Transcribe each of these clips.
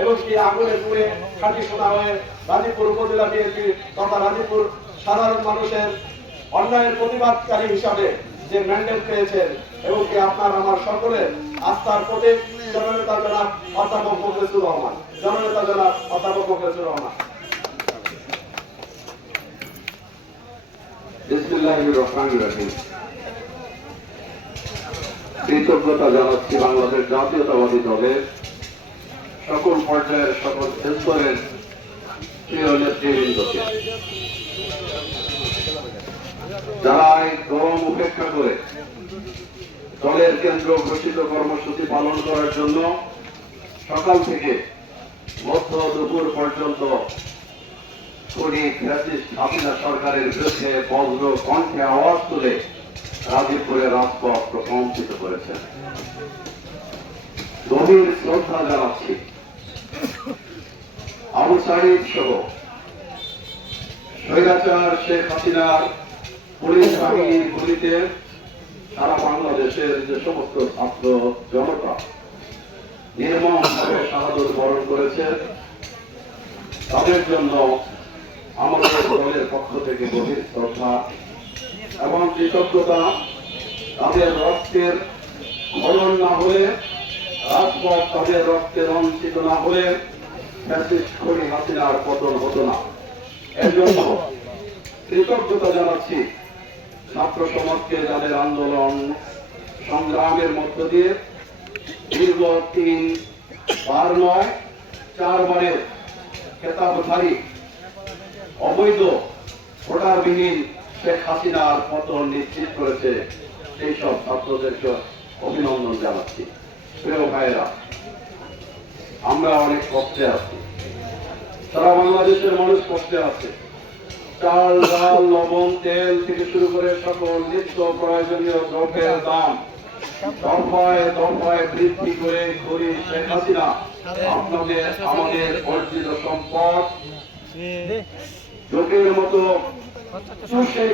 এবং কি আগুনে পুড়ে খাঁটি সোনা হয়ে রাজীপুর উপজেলা বিএনপি তথা রাজীপুর সাধারণ মানুষের অন্যায়ের প্রতিবাদকারী হিসাবে যে ম্যান্ডেট পেয়েছেন এবং কি আপনার আমার সকলের আস্থার প্রতীক জননেতা জনাব অধ্যাপক মুখলেসুর রহমান। জননেতা জনাব অধ্যাপক মুখলেসুর রহমান। কৃতজ্ঞতা জানাচ্ছি বাংলাদেশ জাতীয়তাবাদী দলের সকল পর্যায়ের সকল স্তরের প্রিয় যারা এই গরম উপেক্ষা করে দলের কেন্দ্র ঘোষিত কর্মসূচি পালন করার জন্য সকাল থেকে মধ্য দুপুর পর্যন্ত হাসিনা সরকারের বিরুদ্ধে বজ্র কণ্ঠে আওয়াজ তুলে রাজীবপুরের রাজপথ প্রকম্পিত করেছেন। গভীর শ্রদ্ধা জানাচ্ছি। আবু সাইদ সহ স্বৈরাচার শেখ হাসিনার পুলিশ বাহিনীর গুলিতে সারা বাংলাদেশের যে সমস্ত ছাত্র জনতা নির্মমভাবে শাহাদত বরণ করেছে, তাদের জন্য আমাদের দলের পক্ষ থেকে গভীর শ্রদ্ধা এবং কৃতজ্ঞতা। তাদের রক্তের খনন না হলে, রাজপথ তাদের রক্তের অঞ্চিত না হলে ফ্যাসিস্ট খনি হাসিনার পতন হতো না। এর জন্য কৃতজ্ঞতা জানাচ্ছি ছাত্র সমাজকে যাদের আন্দোলন সংগ্রামের মধ্য দিয়ে দীর্ঘ তিন বার নয় চারবারের খেতাবধারী, অবৈধ, ভোটারবিহীন শেখ হাসিনার পতন নিশ্চিত করেছে সেই সব ছাত্রদেরকে অভিনন্দন জানাচ্ছি। প্রিয় ভাইয়েরা আমরা অনেক কষ্টে আছি। সারা বাংলাদেশের মানুষ কষ্টে আছে। চাল, ডাল, লবণ, তেল থেকে শুরু করে সকল নিত্য প্রয়োজনীয় দ্রব্যের দাম দফায় দফায় বৃদ্ধি করে করি শেখ হাসিনা আপনাদের আমাদের অর্জিত সম্পদ লোকের মতো চুষে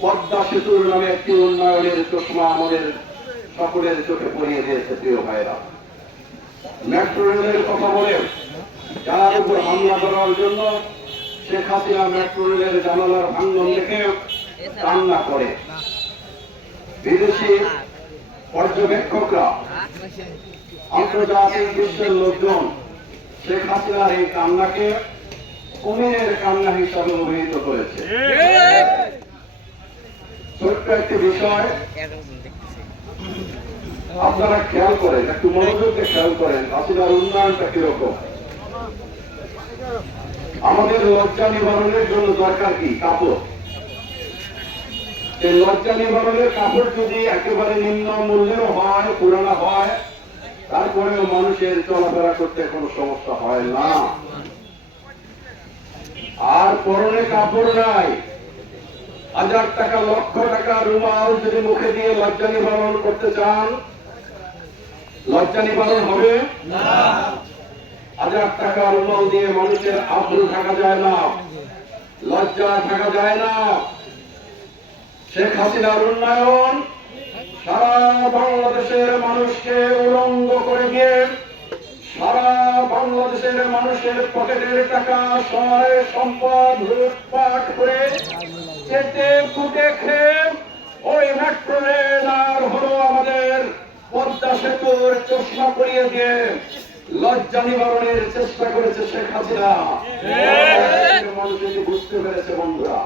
পদ্মা সেতুর নামে একটি উন্নয়নের চশমা আমাদের সকলের চোখে পড়িয়ে দিয়েছে প্রিয় ভাইরা মেট্রো কথা বলে যার উপর হামলা করার জন্য শেখ হাসিনা মেট্রো জানালার ভাঙ্গন দেখে কান্না করে। বিদেশি পর্যবেক্ষকরা আন্তর্জাতিক বিশ্বের লোকজন শেখ হাসিনার এই কান্নাকে কুমিরের কান্না হিসাবে অভিহিত করেছে। ছোট্ট একটি বিষয় আপনারা খেয়াল করেন, একটু মনোযোগ খেয়াল করেন হাসিনার উন্নয়নটা কীরকম? আমাদের লজ্জা নিবারণের জন্য দরকার কি? কাপড়। এই লজ্জা নিবারণের কাপড় যদি একেবারে নিম্ন মূল্যের হয়, পুরানো হয়, তারপরেও মানুষের চলাফেরা করতে কোনো সমস্যা হয় না। আর পরনে কাপড় নাই। হাজার টাকা, লক্ষ টাকা রুমাল যদি মুখে দিয়ে লজ্জা নিবারণ করতে চান লজ্জা নিবারণ হবে? হাজার টাকা রুমাল দিয়ে মানুষের আব্রু থাকা যায় না। লজ্জা থাকা যায় না। শেখ হাসিনার উন্নয়ন সারা বাংলাদেশের মানুষকে উলঙ্গ করে দিয়ে সারা বাংলাদেশের মানুষের পকেটের টাকা সয় সম্পদ লুটপাট করে চেটে কুটে খেয়ে ওই মেট্রো রেল আর হলো আমাদের পদ্মা সেতুর চশমা করিয়ে দিয়ে লজ্জা নিবারণের চেষ্টা করেছে শেখ হাসিনা। মানুষ এটি বুঝতে পেরেছে বন্ধুরা।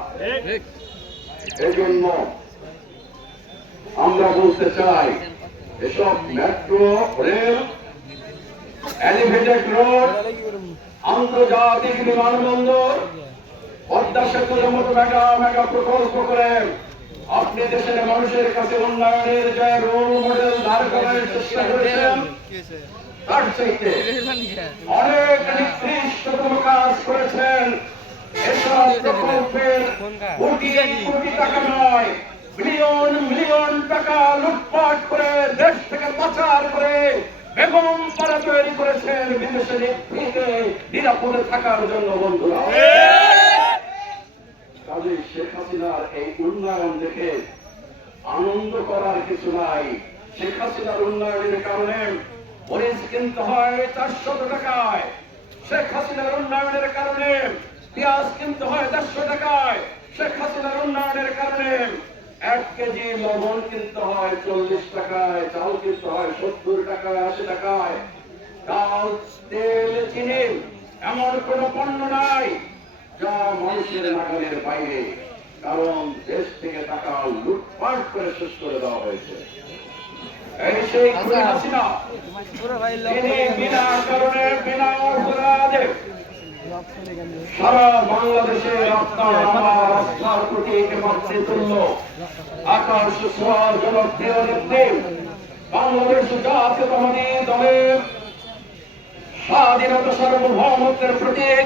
এই জন্য আমরা বলতে চাই এসব মেট্রো রেল এলিভেটেড রোড আন্তর্জাতিক বিমানবন্দর পদ্মা সেতুর মতো মেগা মেগা প্রকল্প করে আপনি দেশের মানুষের কাছে উন্নয়নের যে রোল মডেল দাঁড় করার চেষ্টা করেছেন? তার চাইতে অনেক করেছেন। এসব প্রকল্পের কোটি কোটি টাকা নয় মিলিয়ন মিলিয়ন টাকা লুটপাট করে দেশ থেকে পাচার করে বেগম পাড়া তৈরি করেছেন বিদেশে নিরাপদে থাকার জন্য বন্ধুরা। কাজে শেখ হাসিনার এই উন্নয়ন দেখে আনন্দ করার কিছু নাই। শেখ হাসিনার উন্নয়নের কারণে মরিচ কিনতে হয় চারশত টাকায়। শেখ হাসিনার উন্নয়নের কারণে পেঁয়াজ কিনতে হয় দেড়শো টাকায়। শেখ হাসিনার উন্নয়নের কারণে এক কেজি লবণ কিনতে হয় চল্লিশ টাকায়, চাল কিনতে হয় সত্তর টাকায়, আশি টাকায়। ডাল, তেল, চিনি, এমন কোন পণ্য নাই। যা মানুষের নাগালের বাইরে কারণ দেশ থেকে টাকা লুটপাট করে শেষ করে দেওয়া হয়েছে। এই সেই হাসিনা তিনি বিনা কারণে বিনা অপরাধে সারা বাংলাদেশে আপনার আমার আকাশ জনপ্রিয় নেত্রী বাংলাদেশ জাতীয়তাবাদী দলের স্বাধীনতা সার্বভৌমত্বের প্রতীক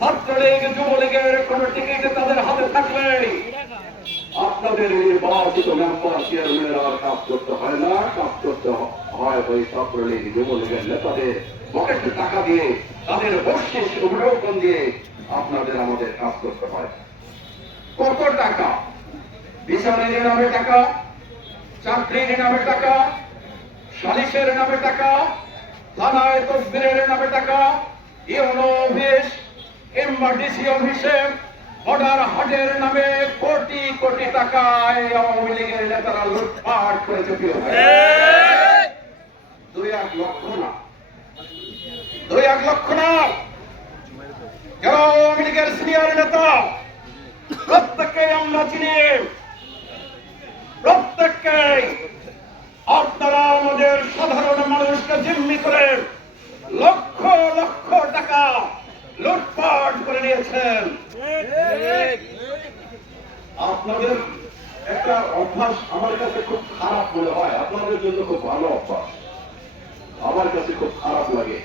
ছাত্রলীগ, যুবলীগের আপনাদের কাজ করতে হয় না টাকা দিয়ে, তাদের আপনাদের আমাদের কাজ করতে হয়। কত টাকা? বিচারের নামে টাকা, চাকরির নামে টাকা, সালিশের নামে টাকা, থানায় তসবিরের নামে টাকা, ইউনো অফিস কিংবা ডিসি অফিসে অর্ডার হাটের নামে কোটি কোটি টাকায় আওয়ামী লীগের নেতারা লুটপাট করেছে প্রিয় ভাই। দুই এক লক্ষ না। দুই এক লক্ষ না। যারা আওয়ামী লীগের সিনিয়র নেতা, প্রত্যেককে আমরা চিনি। প্রত্যেককে আপনারা আমাদের সাধারণ মানুষকে জিম্মি করে লক্ষ লক্ষ টাকা লুটপাট করে নিয়েছেন। আপনাদের একটা অভ্যাস আমার কাছে খুব খারাপ মনে হয়। আপনাদের জন্য খুব ভালো অভ্যাস। আমার কাছে খুব খারাপ লাগে।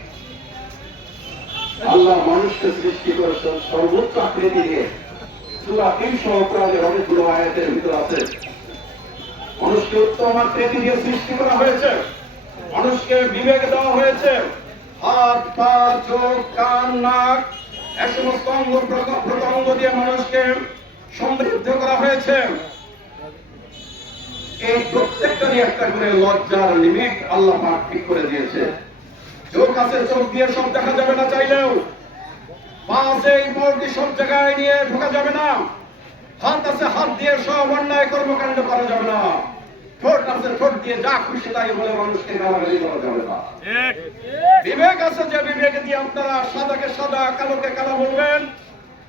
আল্লাহ মানুষকে সৃষ্টি করেছেন সর্বোচ্চ আকৃতি দিয়ে সুরা তিনশো অপরাধের অনেকগুলো আয়াতের ভিতর আছে। মানুষকে উত্তম আকৃতি দিয়ে সৃষ্টি করা হয়েছে। মানুষকে বিবেক দেওয়া হয়েছে। হাত, পা, চোখ, কান, নাক, এক সমস্ত অঙ্গ প্রত্যঙ্গ দিয়ে মানুষকে সমৃদ্ধ করা হয়েছে। এই প্রত্যেকটারই একটা করে লজ্জার লিমিট আল্লাহ পাক ঠিক করে দিয়েছে। চোখ আছে, চোখ দিয়ে সব দেখা যাবে না চাইলেও। পা আছে সব জায়গায় নিয়ে ঢোকা যাবে না। হাত আছে, হাত দিয়ে সব অন্যায় কর্মকাণ্ড করা যাবে না। ঠোঁট আছে ঠোঁট দিয়ে যা খুশি তাই বলে মানুষকে গালাগালি করা যাবে না। বিবেক আছে যে বিবেক দিয়ে আপনারা সাদাকে সাদা কালোকে কালো বলবেন।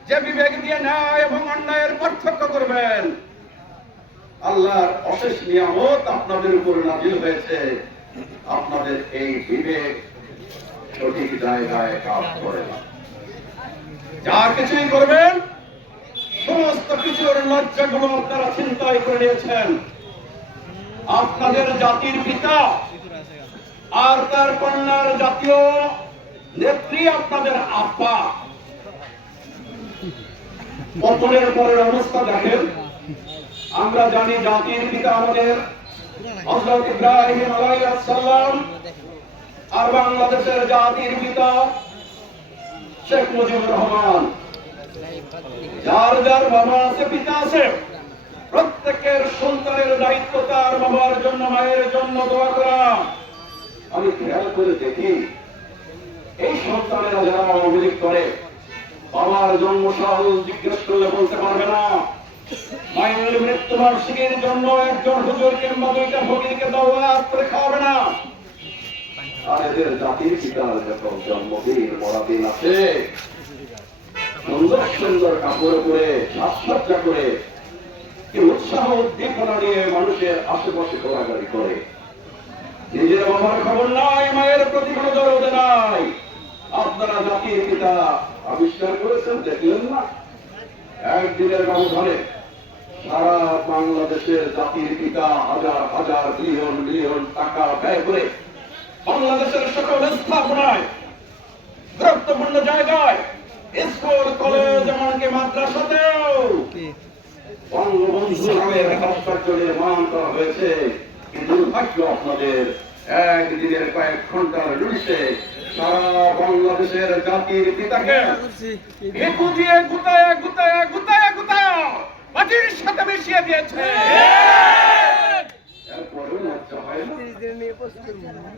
যে বিবেক দিয়ে ন্যায় এবং অন্যায়ের পার্থক্য করবেন। আল্লাহর অশেষ নিয়ামত আপনাদের উপর নাজিল হয়েছে। আপনাদের এই বিবেক সঠিক জায়গায় কাজ করে না। যা কিছুই করবেন সমস্ত কিছুর লজ্জাগুলো আপনারা চিন্তাই করে নিয়েছেন। আপনাদের জাতির পিতা আর তার কন্যার জাতীয় নেত্রী আপনাদের আপা পতনের পরের অবস্থা দেখেন। আমরা জানি জাতির পিতা আমাদের হযরত ইব্রাহিম আলাইহিস সালাম আর বাংলাদেশের জাতির পিতা শেখ মুজিবুর রহমান। যার যার বাবা আছে, পিতা আছে। প্রত্যেকের সন্তানের দায়িত্ব তার বাবার জন্য, মায়ের জন্য দোয়া করা। আমি খেয়াল করে দেখি, এই সন্তানেরা যারা অভিযোগ করে, বাবার জন্ম সাল জিজ্ঞেস করলে বলতে পারবে না। মায়ের মৃত্যুবার্ষিকীর জন্য একজন হুজুর কিংবা দুইটা ভগিনীকে দাওয়াত করে খাওয়াবে না। আর এদের জাতির পিতার যখন জন্মদিন, বড়দিন আছে, সুন্দর সুন্দর কাপড় পরে, সাজসজ্জা করে কি উৎসাহ উদ্দীপনা নিয়ে মানুষের আশেপাশে ঘোরাঘুরি করে। নিজের বাবার খবর নাই, মায়ের প্রতি কোনো দরদ নাই। আপনারা জাতির পিতা আবিষ্কার করেছেন, দেখলেন না? একদিনের ব্যবধানে সারা বাংলাদেশের জাতির পিতা হাজার হাজার, বিলিয়ন বিলিয়ন টাকা ব্যয় করে বাংলাদেশের সকল স্থাপনায়, গুরুত্বপূর্ণ জায়গায়, স্কুল, কলেজ, এমনকি মাদ্রাসাতেও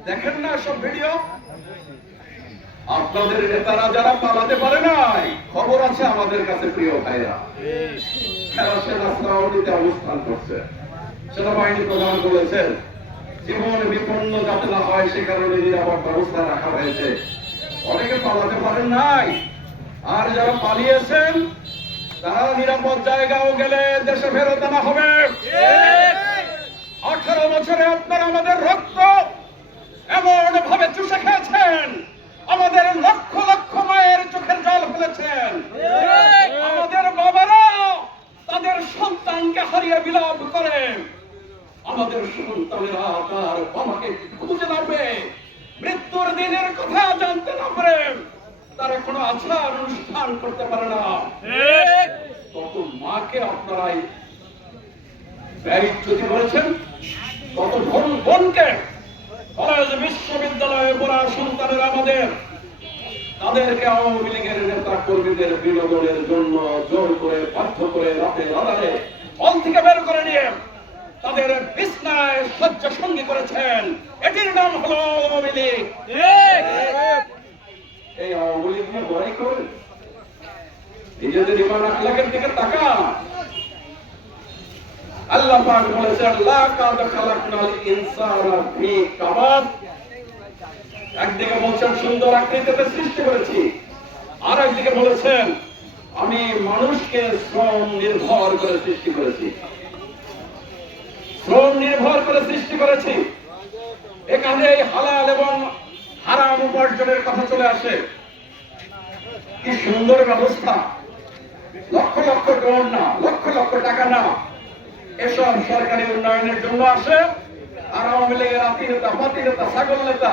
দেখেন না সব ভিডিও? আপনাদের নেতারা যারা পালাতে পারে নাই, খবর আছে আমাদের কাছে প্রিয় ভাইরা খেলা সেনা শ্রাবণীতে অবস্থান করছে। সেনাবাহিনী প্রধান বলেছেন, জীবন বিপন্ন যাতে না হয়, সে কারণে নিরাপদ ব্যবস্থা রাখা হয়েছে। অনেকে পালাতে পারেন নাই। আর যারা পালিয়েছেন, তারা নিরাপদ জায়গাও গেলে দেশে ফেরত আনা হবে। আঠারো বছরে আপনারা আমাদের রক্ত এমন ভাবে চুষে খেয়েছেন। আমাদের লক্ষ লক্ষ মায়ের চোখের জল ফেলেছেন। আমাদের বাবারা তাদের সন্তানকে হারিয়ে বিলাপ করে। আমাদের সন্তানেরা তার বাবাকে খুঁজে নামবে মৃত্যুর দিনের কথা জানতে না পারে। তারা কোনো আচার অনুষ্ঠান করতে পারে না। তত মাকে আপনারাই ব্যয়চ্যুতি করেছেন। কত বোন বোনকে কলেজ বিশ্ববিদ্যালয়ে পড়া সন্তানের আমাদের তাদেরকে আওয়ামী লীগের নেতা কর্মীদের বিনোদনের জন্য জোর করে বাধ্য করে রাতে রাধারে হল থেকে বের করে নিয়ে তাদের বিছনায় সহ্য সঙ্গী করেছেন। এটির নাম হলো আওয়ামী লীগ। এই আওয়ামী লীগ নিয়ে বড়াই করেন। নিজেদের ইমান আখলাকের দিকে তাকান। আল্লাহ পাক বলেছেন, লা কাদ খালাকনাল ইনসানা ফি কাবাদ। একদিকে বলছেন সুন্দর আকৃতিতে সৃষ্টি করেছি আর একদিকে বলেছেন আমি মানুষকে শ্রম নির্ভর করে সৃষ্টি করেছি। শ্রম নির্ভর করে সৃষ্টি করেছি। এখানে হালাল এবং হারাম উপার্জনের কথা চলে আসে। কি সুন্দর ব্যবস্থা। লক্ষ লক্ষ ডলার না, লক্ষ লক্ষ টাকা না। এসব সরকারি উন্নয়নের জন্য আসে। আর আওয়ামী লীগের আতি নেতা পাতি নেতা ছাগল নেতা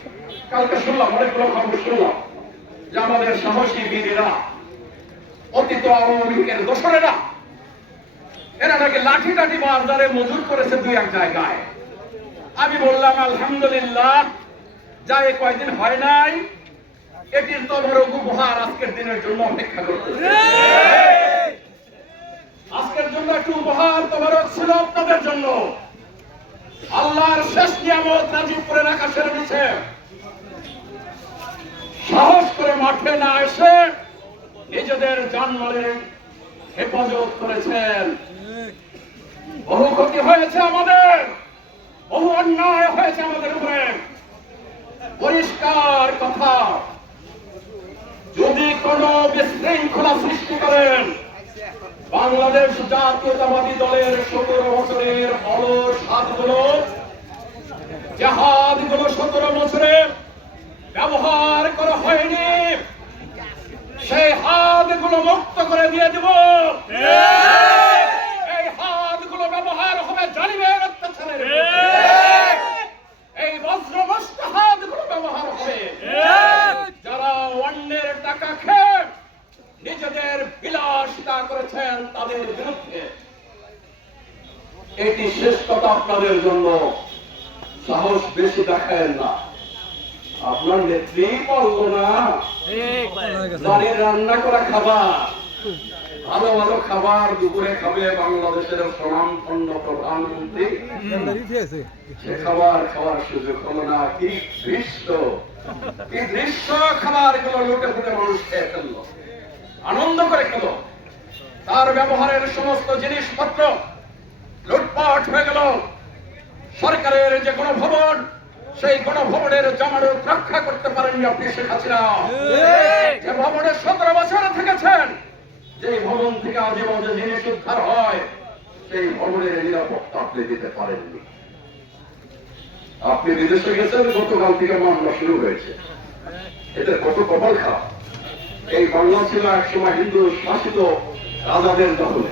কালকে শুনলাম, অনেকগুলো খবর শুনলাম যে আমাদের সাহসী বীরেরা, অতীত আওয়ামী লীগের দোসরেরা, এরা নাকি লাঠি টাঠি বাজারে মজুর করেছে দুই এক জায়গায়। আমি বললাম, আলহামদুলিল্লাহ যা এ কয়দিন হয় নাই, এটির তো বড় উপহার আজকের দিনের জন্য অপেক্ষা করতেছে। আজকের জন্য একটু উপহার তোমার ছিল আপনাদের জন্য। আল্লাহর শেষ নিয়ামত রাজীবপুরের আকাশের নিচে। সাহস করে মাঠে না এসে নিজেদের জানমালের হেফাজত করেছেন। বহু ক্ষতি হয়েছে আমাদের, বহু অন্যায় হয়েছে আমাদের উপরে। পরিষ্কার কথা, যদি কোন বিশৃঙ্খলা সৃষ্টি করেন, বাংলাদেশ জাতীয়তাবাদী দলের সতেরো বছরের অলস যে হাতগুলো সতেরো বছরে ব্যবহার করা হয়নি। সেই হাতগুলো মুক্ত করে দিয়ে দেব। এই হাতগুলো ব্যবহার হবে জালিমের অত্যাচারের। এই বজ্রমস্ত হাতগুলো ব্যবহার হবে। যারা অন্যের টাকা খেয়ে নিজেদের বিলাসিতা করেছেন তাদের বিরুদ্ধে। এটি শেষ কথা আপনাদের জন্য। সাহস বেশি দেখায় না। আপনার নেত্রী বলল না বাড়ির রান্না করা খাবার। ভালো ভালো খাবার দুপুরে খাবে বাংলাদেশের স্বনামপন্ন প্রধানমন্ত্রী। সে খাবার খাওয়ার সুযোগ হলো না, কি দৃশ্য। কি দৃশ্য খাবারগুলো লুটে ফুটে মানুষ খেয়ে ফেলল। আনন্দ করে খেলো। তার ব্যবহারের সমস্ত জিনিসপত্র লুটপাট হয়ে গেল। সরকারের যে কোনো ভবন সেই কোন ভবনের রক্ষা করতে পারেননি আপনি শেখ হাসিনা। যে ভবনে সতেরো বছর থেকেছেন যে ভবন থেকে আজীবন যে জিনিস উদ্ধার হয় সেই ভবনের নিরাপত্তা আপনি দিতে পারেননি। আপনি বিদেশে গেছেন গতকাল থেকে মামলা শুরু হয়েছে। এদের কত কপাল খারাপ। এই বাংলা ছিল একসময় হিন্দু শাসিত রাজাদের দখলে।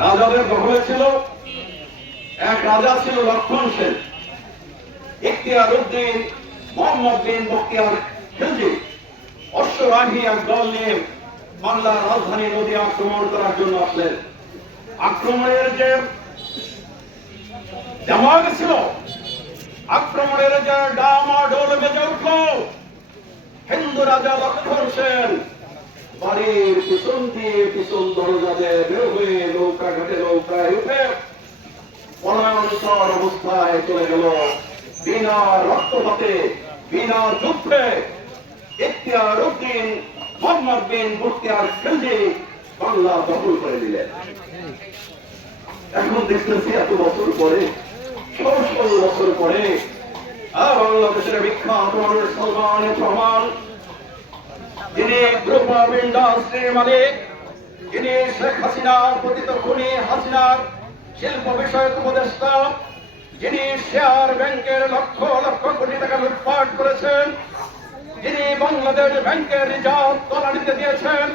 রাজাদের দখলে ছিল এক রাজা ছিল লক্ষণ সেন। উদ্দিন মোহাম্মদ বিন বখতিয়ার খিলজি অশ্ববাহী এক দল নিয়ে বাংলার রাজধানী নদী আক্রমণ করার জন্য আসলেন। আক্রমণের যে জামাগ ছিল, আক্রমণের যে ডামা ডোল বেজে উঠল, হিন্দু রাজা লক্ষণ সেন বাড়ির পিছন দিয়ে পিছন দরজা দিয়ে বের হয়ে নৌকা ঘাটে নৌকায় উঠে পলায়নসর অবস্থায় চলে গেল। বিনা রক্তপাতে, বিনা যুদ্ধে উদ্দিন মোহাম্মদ বিন মুখতিয়ার খিলজি বাংলা দখল করে নিলেন। এখন দেখতেছি এত বছর পরে বছর পরে, আর বাংলাদেশের বিখ্যাত যিনি ইন্ডাস্ট্রির মালিক যিনি শেখ হাসিনার পতিত খুনি হাসিনার শিল্প বিষয়ক উপদেষ্টা যিনি শেয়ার ব্যাংকের লক্ষ লক্ষ কোটি টাকা লুটপাট করেছেন, যিনি বাংলাদেশ ব্যাংকের রিজার্ভ তলানিতে দিয়েছেন,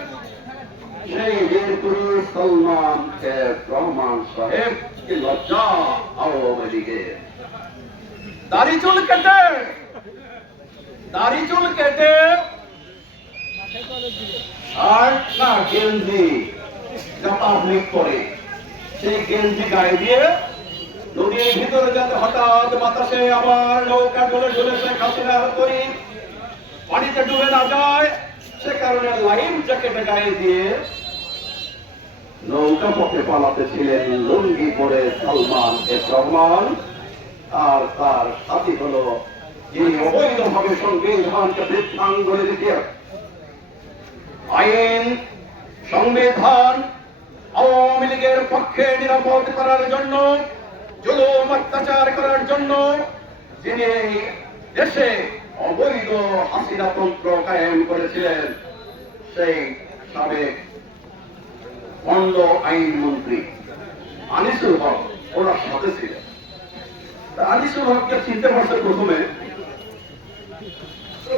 সেই বীরপুরুষ সলমান রহমান সাহেব কি লজ্জা আওয়ামী লীগের। দাড়ি চুল কেটে, দাড়ি চুল কেটে, আর না গেঞ্জি যা পাবলিক করে সেই গেঞ্জি গায়ে দিয়ে নদীর ভিতরে যাতে হঠাৎ বাতাসে আবার নৌকা ডলে ডলে সে খাসিনার করি, পানিতে ডুবে না যায়, সে কারণে লাইন জ্যাকেটে গায়ে দিয়ে নৌকা পথে পালাতে ছিলেন লুঙ্গি পরে সালমান এফ রহমান, আর তার সাথী হলো যিনি অবৈধভাবে সংবিধানকে বৃদ্ধাঙ্গলে দিতে আইন, সংবিধান আওয়ামী লীগের পক্ষে নিরাপদ করার জন্য জুলুম অত্যাচার করার জন্য যিনি দেশে অবৈধ হাসিনাতন্ত্র কায়েম করেছিলেন, সেই সাবেক খণ্ড আইনমন্ত্রী আনিসুল হক ওনার সাথে ছিলেন। আনিসুল হককে চিনতে পারছে প্রথমে।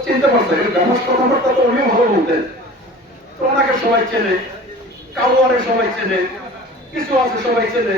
চিনতে পারছে ব্যবহার কথাবার্তা তো উনিও ভালো বলতেন। তো ওনাকে সবাই চেনে কাউয়ারে সবাই চেনে, কিছু আছে সবাই চেনে।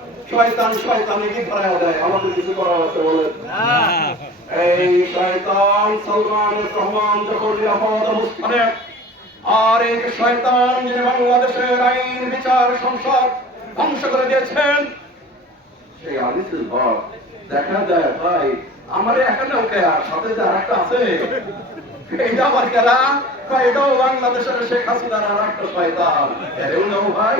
শয়তান শয়তানি কি করা দেয়? আমাদের কিছু করা আছে বলে এই শয়তান সালমান রহমান যখন নিরাপদ অবস্থানে, আর এই শয়তান যিনি বাংলাদেশের আইন, বিচার, সংসদ ধ্বংস করে দিয়েছেন, সেই আনিসুল হক দেখা যায়, ভাই, আমার এখানে ওকে আর সাথে যে আরেকটা আছে এটা আবার কেরা? বা এটাও বাংলাদেশের শেখ হাসিনার আর একটা শয়তান ভাই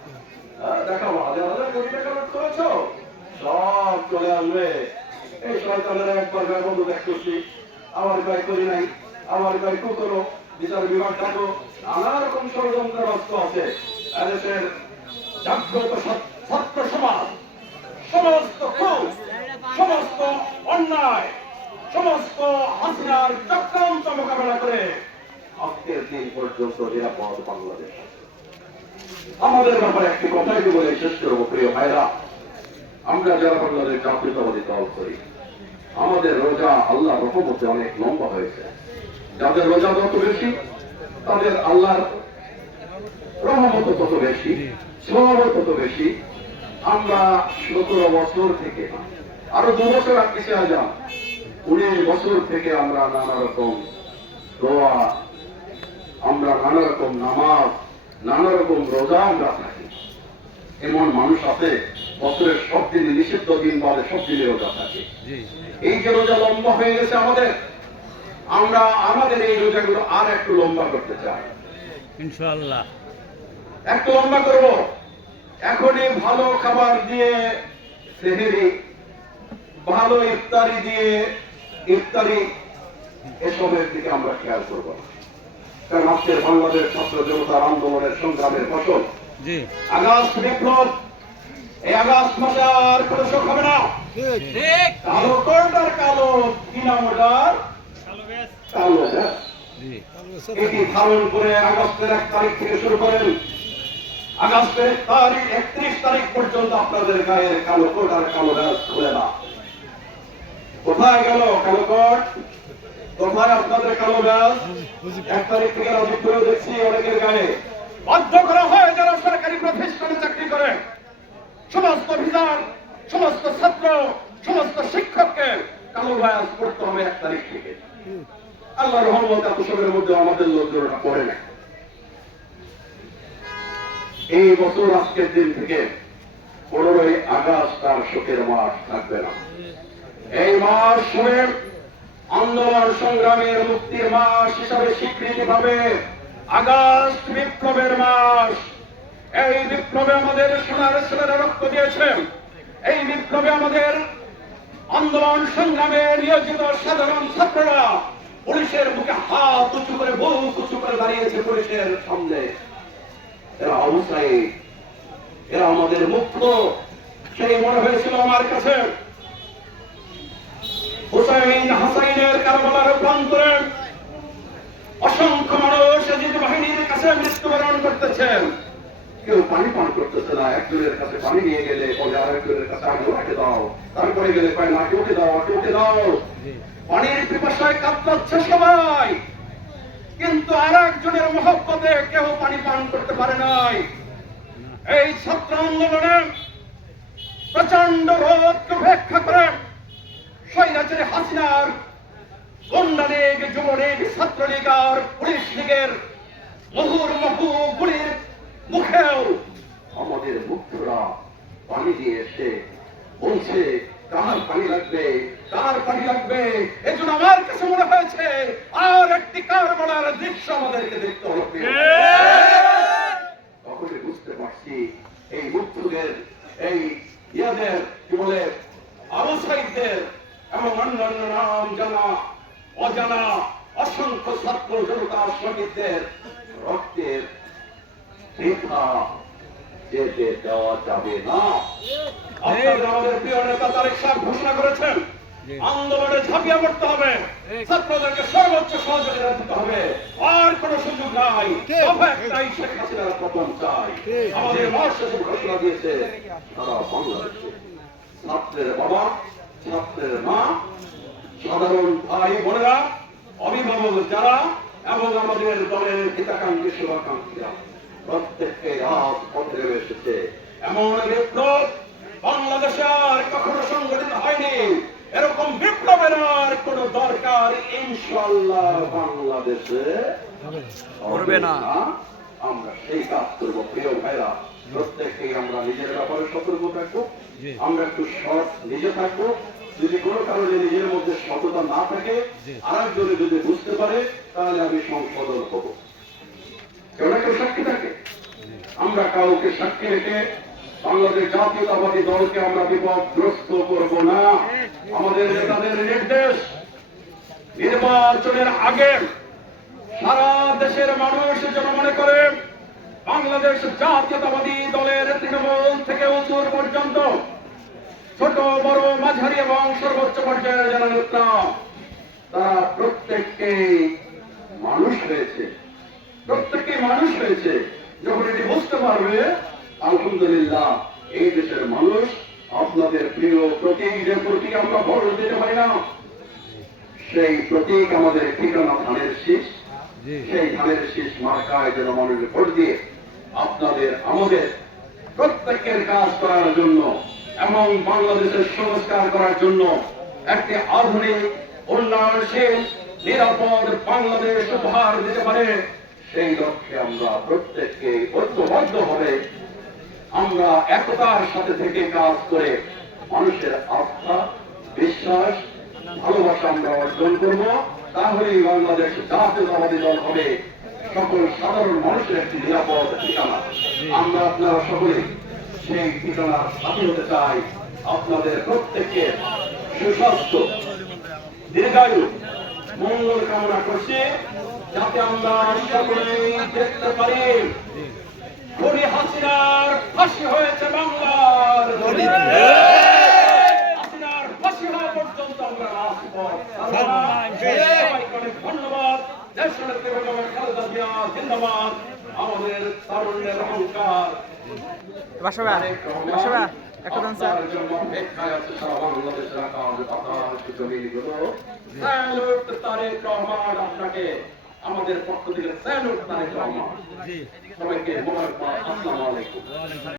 টাকা লুট করেছ? সব চলে আসবে। এই একবার বন্ধু দেখ করছি। আমার করি নাই, আমার করো বিচার বিভাগ নানা রকম আছে। এদেশের জাগ্রত সমাজ, সমস্ত খুব সমস্ত অন্যায়, সমস্ত হাসিনার চক্রান্ত মোকাবেলা করে আজকের দিন পর্যন্ত নিরাপদ বাংলাদেশ। আমাদের ব্যাপারে একটি কথাই বলে শেষ করব, প্রিয় ভাইরা। আমরা যারা বাংলাদেশ জাতীয়তাবাদী দল করি, আমাদের রোজা আল্লাহ রহমতে অনেক লম্বা হয়েছে। যাদের রোজা যত বেশি, তাদের আল্লাহর রহমত তত বেশি সব তত বেশি। আমরা সতেরো বছর থেকে, আরও দু বছর আগে আজান, উনিশ বছর থেকে আমরা নানা রকম দোয়া, আমরা নানা রকম নামাজ নানা রকম রোজা আমরা থাকি। এমন মানুষ আছে বছরের সব দিনে নিষিদ্ধ দিন বাদে সব দিনে রোজা থাকে। এই যে রোজা লম্বা হয়ে গেছে আমাদের আমরা আমাদের এই রোজাগুলো আর একটু লম্বা করতে চাই। ইনশাআল্লাহ। একটু লম্বা করব? এখনই ভালো খাবার দিয়ে সেহেরি ভালো ইফতারি দিয়ে ইফতারি এসবের দিকে আমরা খেয়াল করব না। কারণ আজকের বাংলাদেশ ছাত্র জনতার আন্দোলনের সংগ্রামের ফসল। জি। আগস্ট বিপ্লব এই আগস্ট মাসে আর কোনো শোক হবে না। কালো কোর্টার কালো কিনামোটার কালো ব্যাস। এটি ধারণ করে আগস্টের এক তারিখ থেকে শুরু করেন। আগস্টের এক তারিখ একত্রিশ তারিখ পর্যন্ত আপনাদের গায়ের কালো কোট আর কালো ব্যাস খুলে না। কোথায় গেল কালো কোট? কোথায় আপনাদের কালো এক তারিখ থেকে করে দেখছি অনেকের গায়ে। বাধ্য করা হয় যারা সরকারি প্রতিষ্ঠানে চাকরি করে। সমস্ত অভিযান, সমস্ত ছাত্র, সমস্ত শিক্ষককে কালো ব্যাস করতে হবে এক তারিখ থেকে। আল্লাহ রহমত এত মধ্যে আমাদের লোকজন ওটা করে না। এই বছর আজকের দিন থেকে পনেরোই আগস্ট আর শোকের মাস থাকবে না। এই মাস শুনে আন্দোলন সংগ্রামের মুক্তির মাস হিসাবে স্বীকৃতি পাবে আগস্ট বিপ্লবের মাস। এই বিপ্লবে আমাদের সোনার ছেলেরা রক্ত দিয়েছেন এই বিপ্লবে আমাদের আন্দোলন সংগ্রামে নিয়োজিত সাধারণ ছাত্ররা পুলিশের মুখে হাত উঁচু করে বহু উঁচু করে দাঁড়িয়েছে পুলিশের সামনে। এরা অবস্থায় এরা আমাদের মুক্ত। সেই মনে হয়েছিল আমার কাছে হুসাইন হাসাইনের কারবালার প্রান্তরে অসংখ্য মানুষ এজিদ বাহিনীর কাছে মৃত্যুবরণ করতেছেন। কেউ পানি পান করতেছে না একজনের কাছে পানি নিয়ে গেলে বলে আরেকজনের কাছে আগে ওকে দাও। তারপরে গেলে কয় না ওকে দাও ওকে দাও। পানির পিপাসায় কাঁপাচ্ছে সবাই। কিন্তু আর একজনের মহব্বতে কেউ পানি পান করতে পারে নাই। এই ছাত্র আন্দোলনে প্রচণ্ড রোধকে উপেক্ষা করে স্বৈরাচারী হাসিনার গন্ডা লীগ যুবলীগ ছাত্রলীগ আর পুলিশ লীগের মুহুর মুহু গুলির মুখেও। আমাদের মুক্তরা পানি দিয়ে এসে বলছে কার পানি লাগবে? কার পানি লাগবে? এজন্য আমার কাছে মনে হয়েছে আর একটি কার বলার দৃশ্য আমাদেরকে দেখতে হবে। তখনই বুঝতে পারছি এই মুক্তদের এই ইয়াদের কি বলে আবু সাইদদের এবং অন্যান্য নাম জানা অজানা অসংখ্য ছাত্র জনতা শ্রমিকদের রক্তের বৃথা যেতে দেওয়া যাবে না। আপনাদের আমাদের প্রিয় নেতা তারেক সাহেব ঘোষণা করেছেন। আন্দোলনে ঝাঁপিয়ে পড়তে হবে। ছাত্রদেরকে সর্বোচ্চ সহযোগিতা দিতে হবে। আর কোনো সুযোগ নাই। একটাই শেখ হাসিনার পতন চাই। আমাদের মাস ঘোষণা দিয়েছে সারা বাংলাদেশে। ছাত্রের বাবা ছাত্রের মা সাধারণ ভাই বোনেরা অভিভাবক যারা এবং আমাদের দলের হিতাকাঙ্ক্ষী শুভাকাঙ্ক্ষীরা প্রত্যেককে আজ পথে এসেছে। এমন বিপ্লব বাংলাদেশে আর কখনো সংগঠিত হয়নি। এরকম বিপ্লবের আর কোন দরকার ইনশাল্লাহ বাংলাদেশে করবে না। আমরা সেই কাজ করব প্রিয় ভাইরা। প্রত্যেককেই আমরা নিজের ব্যাপারে সতর্ক থাকব আমরা একটু সৎ নিজে থাকব যদি কোনো কারণে নিজের মধ্যে সততা না থাকে। আরেকজনে যদি বুঝতে পারে তাহলে আমি সংশোধন হব কেউ না কেউ সাক্ষী থাকে। আমরা কাউকে সাক্ষী রেখে বাংলাদেশ জাতীয়তাবাদী দলকে আমরা বিপদগ্রস্ত করব না। আমাদের নেতাদের নির্দেশ নির্বাচনের আগে সারা দেশের মানুষ যেন মনে করে বাংলাদেশ জাতীয়তাবাদী দলের তৃণমূল থেকে উত্তর পর্যন্ত ছোট বড় মাঝারি এবং সর্বোচ্চ পর্যায়ের যারা নেতা তারা প্রত্যেককে মানুষ হয়েছে। প্রত্যেককে মানুষ হয়েছে। যখন এটি বুঝতে পারবে আলহামদুলিল্লাহ এই দেশের মানুষ আপনাদের প্রিয় প্রতীক যে প্রতীক আমরা ভোট দিতে পারি না সেই প্রতীক আমাদের ঠিকানা ধানের শীষ। সেই ধানের শীষ মার্কায় যেন মানুষের ভোট দিয়ে আপনাদের আমাদের প্রত্যেকের কাজ করার জন্য এবং বাংলাদেশের সংস্কার করার জন্য একটি আধুনিক, উন্নয়নশীল, নিরাপদ বাংলাদেশ উপহার দিতে পারে, সেই লক্ষ্যে আমরা প্রত্যেককে ঐক্যবদ্ধ হবে আমরা একতার সাথে থেকে কাজ করে মানুষের আস্থা, বিশ্বাস, ভালোবাসা আমরা অর্জন করব। তাহলেই বাংলাদেশ জাতীয়তাবাদী দল হবে। সকল সাধারণ মানুষের একটি নিরাপদ ঠিকানা। আমরা আপনারা সকলে সেই ঠিকানার সাথী হতে চাই আপনাদের প্রত্যেককে সুস্বাস্থ্য দীর্ঘায়ু মঙ্গল কামনা করছি যাতে আমরা সকলেই দেখতে পারি। খুনি হাসিনার ফাঁসি হয়েছে বাংলার। হাসিনার ফাঁসি হওয়া পর্যন্ত আমরা অনেক ধন্যবাদ। বেগম জিন্দাবাদ। আমাদের তারুণ্যের অহংকার বাসবা বাসবা একটা দান স্যার আপনাকে আমাদের পক্ষ থেকে স্যালুট তারেক রহমান। সবাইকে আসসালামু আলাইকুম।